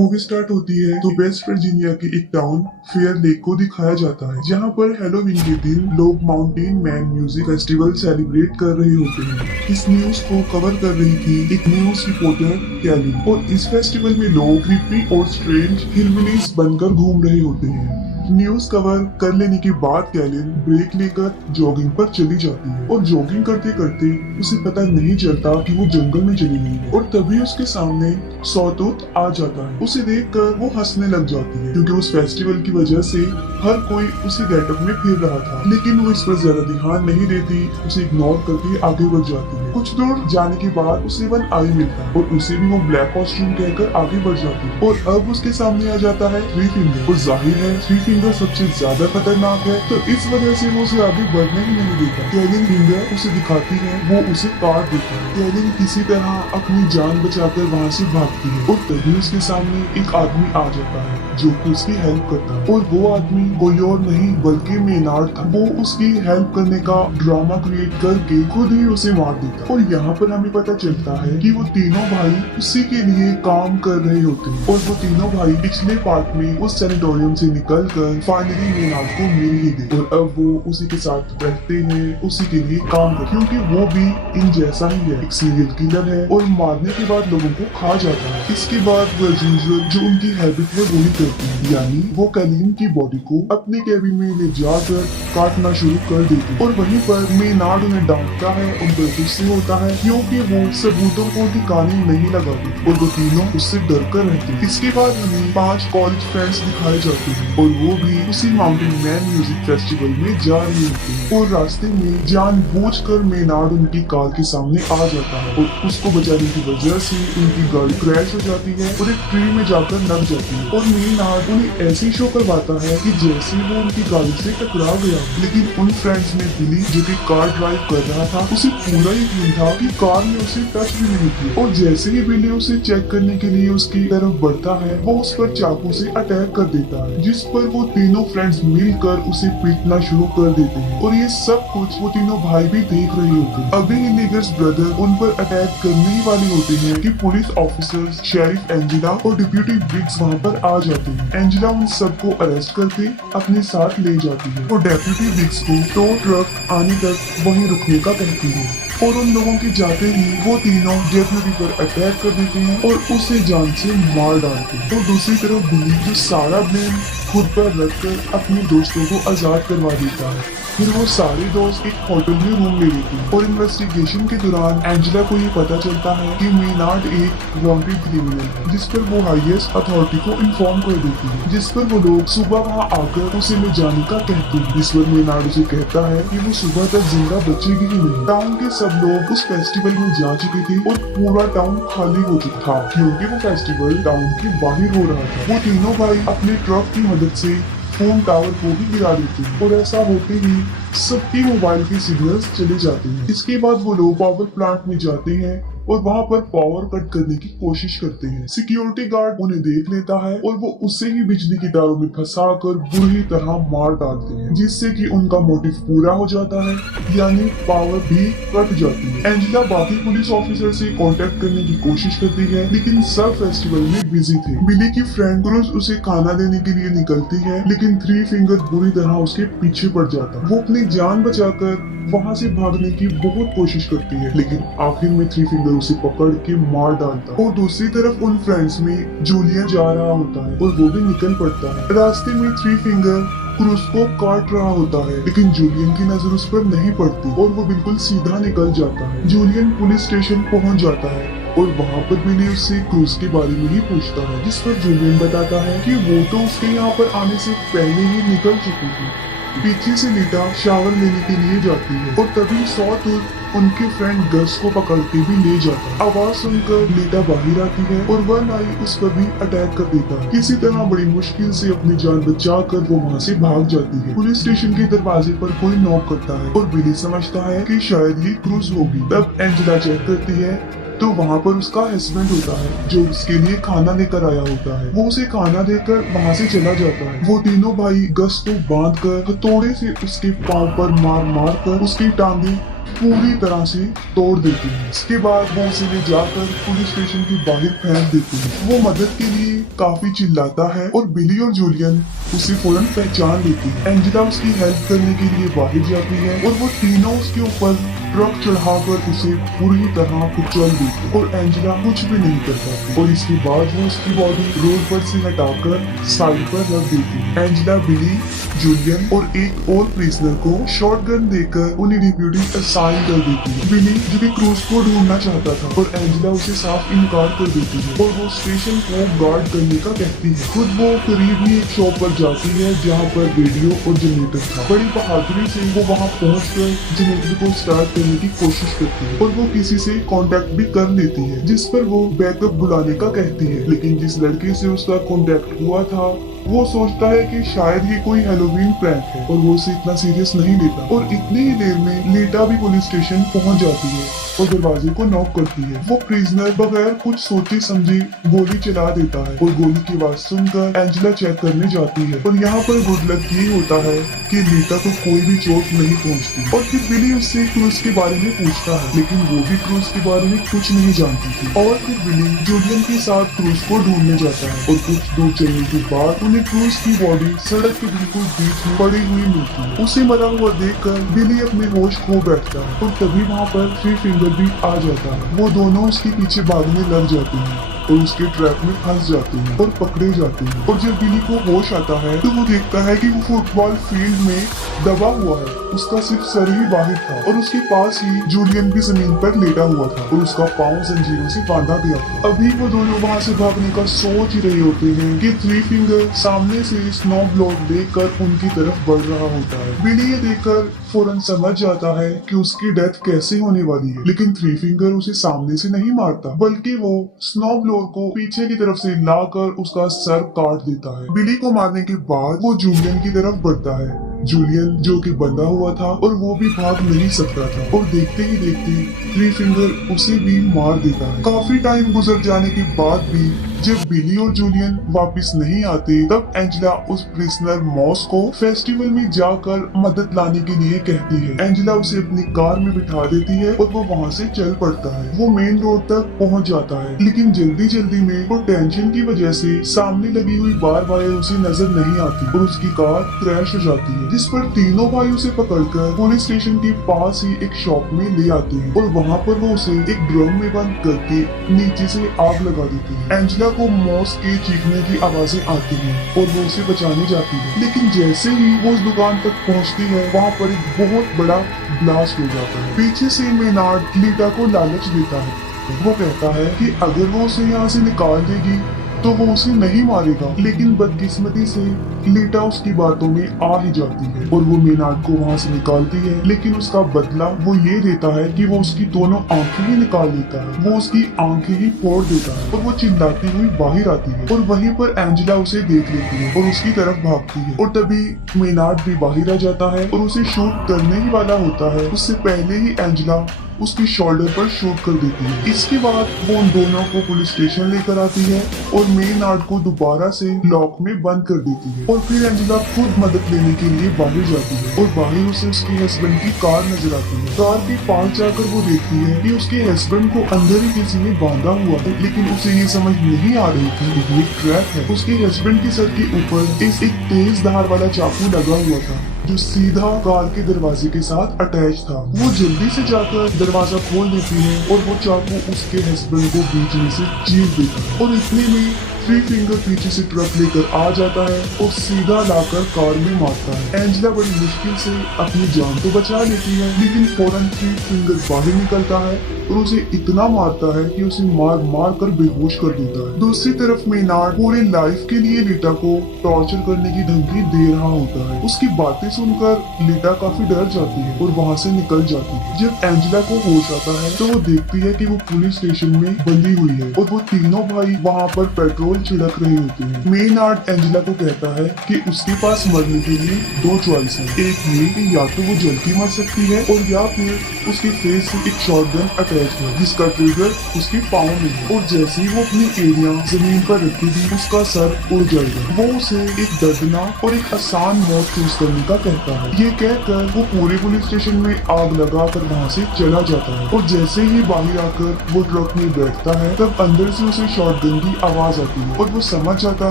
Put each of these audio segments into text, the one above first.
Movie start होती है तो वेस्ट वर्जीनिया के एक टाउन फेयर लेक को दिखाया जाता है, जहाँ पर हैलोवीन के दिन लोग mountain man music festival celebrate कर रहे होते हैं। इस न्यूज को कवर कर रही थी एक न्यूज रिपोर्टर कैली, और इस फेस्टिवल में लोग क्रीपी और स्ट्रेंज हिलबिलीज बनकर घूम रहे होते हैं। न्यूज कवर कर लेने के बाद कैलिन ब्रेक लेकर जॉगिंग पर चली जाती है, और जॉगिंग करते करते उसे पता नहीं चलता कि वो जंगल में चली गई है, और तभी उसके सामने सॉटूथ आ जाता है। उसे देखकर वो हंसने लग जाती है, क्योंकि उस फेस्टिवल की वजह से हर कोई उसी गेटअप में फिर रहा था। लेकिन वो इस पर ज्यादा ध्यान नहीं देती, उसे इग्नोर करके आगे बढ़ जाती है। कुछ दूर जाने के बाद उसे वन आई मिलता है, और उसे भी वो ब्लैक कॉस्ट्यूम कहकर आगे बढ़ जाती है, और अब उसके सामने आ जाता है थ्री फिंगर। और जाहिर है थ्री फिंगर सबसे ज्यादा खतरनाक है, तो इस वजह से वो उसे आगे बढ़ने ही नहीं देता। कैलिन फिंगर उसे दिखाती है, वो उसे काट देता है। कैलिन किसी तरह अपनी जान बचाकर वहाँ से भागती है, और तभी उसके सामने एक आदमी आ जाता है जो कि उसकी हेल्प करता है, और वो आदमी कोई और नहीं बल्कि मेनार्ड था। वो उसकी हेल्प करने का ड्रामा क्रिएट करके खुद ही उसे मार देता है। और यहाँ पर हमें पता चलता है कि वो तीनों भाई उसी के लिए काम कर रहे होते हैं, और वो तीनों भाई पिछले पार्ट में उस सैनिटोरियम से निकलकर फाइनली मेनार्ड को मिल ही गए, और अब वो उसी के साथ रहते हैं, उसी के लिए काम करते हैं, क्योंकि वो भी इन जैसा ही है, एक सीरियल किलर है, और मारने के बाद लोगों को खा जाता है। इसके बाद वो यूजुअल जो उनकी हैबिट है वही करती है, यानी वो कैलिन की बॉडी को अपने केबिन में ले जाकर काटना शुरू कर देती है। और वहीं पर मेनार्ड उन्हें डांटता है, उन पर गुस्से होता है, क्योंकि वो सबूतों को ठिकाने नहीं लगाते, और वो तीनों उससे डर कर रहते हैं। इसके बाद हमें 5 कॉलेज फ्रेंड्स दिखाए जाते हैं, और वो भी उसी माउंटेन मैन म्यूजिक फेस्टिवल में जा रहे होते हैं, और रास्ते में जानबूझकर मेनार्ड उनकी कार के सामने आ जाता है, और उसको बचाने की वजह से उनकी गाड़ी क्रैश हो जाती है और एक ट्री में जाकर लग जाती है। और मेनार्ड उन्हें ऐसे शो करवाता है कि जैसे वो उनकी गाड़ी से टकरा गया। लेकिन उन फ्रेंड्स में बिली जो कि कार ड्राइव कर रहा था, उसे पूरा यकीन था कि कार ने उसे टच भी नहीं किया, और जैसे ही बिली उसे चेक करने के लिए उसकी तरफ बढ़ता है, वो उस पर चाकू से अटैक कर देता है, जिस पर वो तीनों फ्रेंड्स मिलकर उसे पीटना शुरू कर देते हैं। और ये सब कुछ वो तीनों भाई भी देख रहे होते हैं। अभी लीगर्स ब्रदर उन पर अटैक करने ही वाले होते हैं कि पुलिस ऑफिसर्स, शेरिफ एंजेला और डिप्यूटी ब्रिग्स वहाँ पर आ जाते हैं। एंजेला उन सबको अरेस्ट करके अपने साथ ले जाती है, और डेप्यूटी ब्रिग्स को टो ट्रक आने तक वहीं रुकने का कहती है, और उन लोगों के जाते ही वो तीनों डेप्यूटी पर अटैक कर देते हैं और उसे जान से मार डालते हैं। और दूसरी तरफ बिली जो सारा ब्लेम खुद पर रखकर अपने दोस्तों को आजाद करवा देता है। फिर वो सारे दोस्त एक होटल में रूम ले लेते हैं, और इन्वेस्टिगेशन के दौरान एंजेला को ये पता चलता है कि मेनार्ड एक वांटेड क्रिमिनल है, जिस पर वो हाईएस्ट अथॉरिटी को इन्फॉर्म कर देती है, जिस पर वो लोग सुबह वहाँ आकर उसे ले जाने का कहते हैं। जिस पर मेनार्ड उसे कहता है कि वो सुबह तक जिंदा बचेगी ही नहीं। टाउन के सब लोग उस फेस्टिवल में जा चुके थे, और पूरा टाउन खाली हो चुका था, क्योंकि वो फेस्टिवल टाउन के बाहर हो रहा था। वो तीनों भाई अपने ट्रक की मदद से फोन टावर को भी गिरा देते हैं, और ऐसा होते ही सबके मोबाइल के सिग्नल्स चले जाते हैं। इसके बाद वो लोग पावर प्लांट में जाते हैं, और वहाँ पर पावर कट करने की कोशिश करते हैं। सिक्योरिटी गार्ड उन्हें देख लेता है, और वो उसे ही बिजली की तारों में फंसाकर बुरी तरह मार डालते हैं, जिससे कि उनका मोटिव पूरा हो जाता है, यानी पावर भी कट जाती है। एंजेला बाकी पुलिस ऑफिसर से कांटेक्ट करने की कोशिश करती है, लेकिन सब फेस्टिवल में बिजी थे। बिली की फ्रेंड क्रूज उसे खाना देने के लिए निकलती है, लेकिन थ्री फिंगर बुरी तरह उसके पीछे पड़ जाता है। वो अपनी जान बचाकर वहाँ से भागने की बहुत कोशिश करती है, लेकिन आखिर में थ्री फिंगर उसे पकड़ के मार डालता है। और दूसरी तरफ उन फ्रेंड्स में जूलियन जा रहा होता है, और वो भी निकल पड़ता है। रास्ते में थ्री फिंगर क्रूज को काट रहा होता है, लेकिन जूलियन की नजर उस पर नहीं पड़ती, और वो बिल्कुल सीधा निकल जाता है। जूलियन पुलिस स्टेशन पहुंच जाता है, और वहाँ पर बिली उससे क्रूज के बारे में ही पूछता है, जिस पर जूलियन बताता है कि वो तो उसके यहाँ पर आने से पहले ही निकल चुकी थी। पीछे से लीटा शावर लेने के लिए जाती है, और तभी सॉटूथ उनके फ्रेंड गस को पकड़ के भी ले जाता है। आवाज सुनकर लीटा बाहर आती है, और वन आई उस पर भी अटैक कर देता है। किसी तरह बड़ी मुश्किल से अपनी जान बचाकर वो वहाँ से भाग जाती है। पुलिस स्टेशन के दरवाजे पर कोई नॉक करता है, और बिली समझता है कि शायद ये क्रूज होगी। तब एंजेला चेक करती है, तो वहाँ पर उसका हस्बैंड होता है, जो उसके लिए खाना लेकर आया होता है। वो उसे खाना देकर वहाँ से चला जाता है। वो तीनों भाई गस को बांधकर हथौड़े से उसके पाँव पर मार मार कर उसकी टांगे पूरी तरह से तोड़ देती है। इसके बाद वो उसे ले जाकर पुलिस स्टेशन के बाहर फेंक देती है। वो मदद के लिए काफी चिल्लाता है और बिली और जूलियन उसे फौरन पहचान लेती है। एंजेला उसकी हेल्प करने के लिए बाहर जाती है और वो तीनों उसके ऊपर ट्रक चढ़ाकर उसे पूरी तरह कुचल देती है और एंजेला कुछ भी नहीं कर पाती। और इसके बाद वो उसकी बॉडी रोड पर से हटाकर साइड पर रख देती है। एंजेला बिली, जूलियन और एक और प्रिजनर को शॉटगन देकर उन्हें डिप्यूटी असाइन कर देती है। बिली जो कि क्रूज को ढूंढना चाहता था और एंजेला उसे साफ इनकार कर देती है और वो स्टेशन को गार्ड करने का कहती है। खुद वो करीब ही एक शॉप पर जाती है जहाँ पर रेडियो और जनरेटर था। बड़ी बहादुरी से वो वहाँ पहुँचकर जनरेटर को स्टार्ट करने की कोशिश करती है और वो किसी से कांटेक्ट भी कर लेती है, जिस पर वो बैकअप बुलाने का कहती है। लेकिन जिस लड़के से उसका कांटेक्ट हुआ था वो सोचता है कि शायद ये कोई हेलोवीन प्रैंक है और वो उसे इतना सीरियस नहीं लेता और इतनी ही देर में लीटा भी पुलिस स्टेशन पहुंच जाती है और दरवाजे को नॉक करती है। वो प्रिजनर बगैर कुछ सोचे समझे गोली चला देता है और गोली की आवाज सुनकर एंजेला चेक करने जाती है और यहाँ पर गुड लक ये होता है कि लीटा को कोई भी चोट नहीं पहुँचती। और फिर बिली उससे क्रूज के बारे में पूछता है, लेकिन वो भी क्रूज के बारे में कुछ नहीं जानती थी। और फिर बिली जूलियन के साथ क्रूज को ढूंढने जाता है और कुछ दूर चलने के बाद उन्हें क्रूज की बॉडी सड़क के बिल्कुल बीच में पड़ी हुई मिलती है। उसे मरा हुआ देखकर बिली अपने होश खो बैठता है और तभी वहाँ पर थ्री फिंगर भी आ जाता है। वो दोनों उसके पीछे भागने लग जाते हैं और उसके ट्रैप में फंस जाते हैं और पकड़े जाते हैं। और जब बिली को होश आता है तो वो देखता है कि वो फुटबॉल फील्ड में दबा हुआ है, उसका सिर्फ सर ही बाहर था और उसके पास ही जूलियन भी जमीन पर लेटा हुआ था और उसका पाँव जंजीरों से बांधा गया था। अभी वो दोनों वहाँ से भागने का सोच ही रहे होते हैं कि थ्री फिंगर सामने से स्नो ब्लॉक लेकर उनकी तरफ बढ़ रहा होता है। बिली ये देखकर फौरन समझ जाता है कि उसकी डेथ कैसे होने वाली है, लेकिन थ्री फिंगर उसे सामने से नहीं मारता बल्कि वो स्नो ब्लोअर को पीछे की तरफ से लाकर उसका सर काट देता है। बिली को मारने के बाद वो जूलियन की तरफ बढ़ता है। जूलियन जो कि बंधा हुआ था और वो भी भाग नहीं सकता था और देखते ही देखते थ्री फिंगर उसे भी मार देता है। काफी टाइम गुजर जाने के बाद भी जब बिली और जूलियन वापस नहीं आते तब एंजेला उस प्रिजनर मॉस को फेस्टिवल में जाकर मदद लाने के लिए कहती है। एंजेला उसे अपनी कार में बिठा देती है और वो वहाँ से चल पड़ता है। वो मेन रोड तक पहुँच जाता है, लेकिन जल्दी जल्दी में वो टेंशन की वजह से सामने लगी हुई बार वायर उसे नजर नहीं आती और उसकी कार क्रैश हो जाती है, जिस पर तीनों भाई उसे पकड़कर पुलिस स्टेशन के पास ही एक शॉप में ले आते हैं और वहाँ पर वो उसे एक ड्रम में बंद करके नीचे से आग लगा देती है। एंजेला को मॉस के चीखने की आवाजें आती हैं और वो उसे बचाने जाती है, लेकिन जैसे ही वो उस दुकान तक पहुंचती है वहाँ पर एक बहुत बड़ा ब्लास्ट हो जाता है। पीछे से मेनार्ड लीटा को लालच देता है। वो कहता है कि अगर वो उसे यहाँ से निकाल देगी तो वो उसे नहीं मारेगा, लेकिन बदकिस्मती से लीटा उसकी बातों में आ ही जाती है और वो मेनार्ड को वहाँ से निकालती है, लेकिन उसका बदला वो ये देता है कि वो उसकी दोनों आंखें ही निकाल देता है। वो उसकी आंखें ही फोड़ देता है और वो चिल्लाती हुई बाहर आती है और वहीं पर एंजेला उसे देख लेती है और उसकी तरफ भागती है और तभी मेनार्ड भी बाहर आ जाता है और उसे शूट करने ही वाला होता है। उससे पहले ही एंजेला उसकी शोल्डर पर शूट कर देती है। इसके बाद वो उन दोनों को पुलिस स्टेशन लेकर आती है और मेनार्ड को दोबारा से लॉक में बंद कर देती है और फिर एंजेला खुद मदद लेने के लिए बाहर जाती है और बाहर उसे उसके हस्बैंड की कार नजर आती है। कार के पास जाकर वो देखती है कि उसके हस्बैंड को अंदर ही किसी ने बांधा हुआ है, लेकिन उसे ये समझ नहीं आ रही थी कि ये ट्रैप है। उसके हस्बैंड के सर के ऊपर एक तेज धार वाला चाकू लगा हुआ था जो सीधा कार के दरवाजे के साथ अटैच था। वो जल्दी से जाकर दरवाजा खोल देती है और वो चाकू उसके हस्बैंड को बीच में से चीर देता है और इतने में थ्री फिंगर पीछे से ट्रक लेकर आ जाता है और सीधा लाकर कार में मारता है। एंजेला बड़ी मुश्किल से अपनी जान तो बचा लेती है, लेकिन फौरन थ्री फिंगर बाहर निकलता है और उसे इतना मारता है कि उसे मार मार कर बेहोश कर देता है। दूसरी तरफ मेनार्ड पूरे लाइफ के लिए लीटा को टॉर्चर करने की धमकी दे रहा होता है। उसकी बातें सुनकर लीटा काफी डर जाती है और वहाँ से निकल जाती है। जब एंजेला को होश आता है तो वो देखती है कि वो पुलिस स्टेशन में बंधी हुई है और वो तीनों भाई वहाँ पर पेट्रोल पर छिड़क रहे होते हैं। मेनार्ड एंजेला को कहता है कि उसके पास मरने के लिए दो चॉइस है, एक ये कि या तो वो जल्दी मर सकती है और या फिर उसके फेस से एक शॉटगन अटैच है जिसका ट्रिगर उसके पाँव में है और जैसे ही वो अपनी एड़ियां जमीन पर रखेगी उसका सर उड़ जाएगा। वो उसे एक दर्दनाक और एक आसान मौत चूज करने का कहता है। ये कहकर वो पूरे पुलिस स्टेशन में आग लगाकर वहाँ से चला जाता है और जैसे ही बाहर आकर वो ट्रक में बैठता है तब अंदर से उसे शॉटगन की आवाज आती है और वो समझ जाता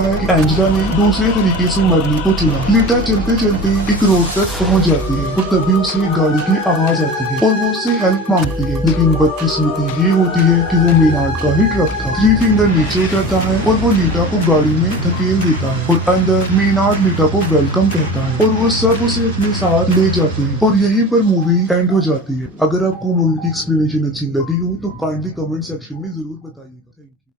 है कि एंजेला ने दूसरे तरीके से मरने को चुना। लीटा चलते चलते एक रोड तक पहुंच जाती है और तभी उसे गाड़ी की आवाज आती है और वो उससे हेल्प मांगती है, लेकिन बदकिस्मती ये होती है कि वो मेनार्ड का ही ट्रक था। थ्री फिंगर नीचे उतरता है और वो लीटा को गाड़ी में धकेल देता है और अंदर मेनार्ड लीटा को वेलकम कहता है और वो सब उसे अपने साथ ले जाते हैं और यहीं पर मूवी एंड हो जाती है। अगर आपको मूवी की एक्सप्लेनेशन अच्छी लगी हो तो काइंडली कमेंट सेक्शन में जरूर बताइएगा।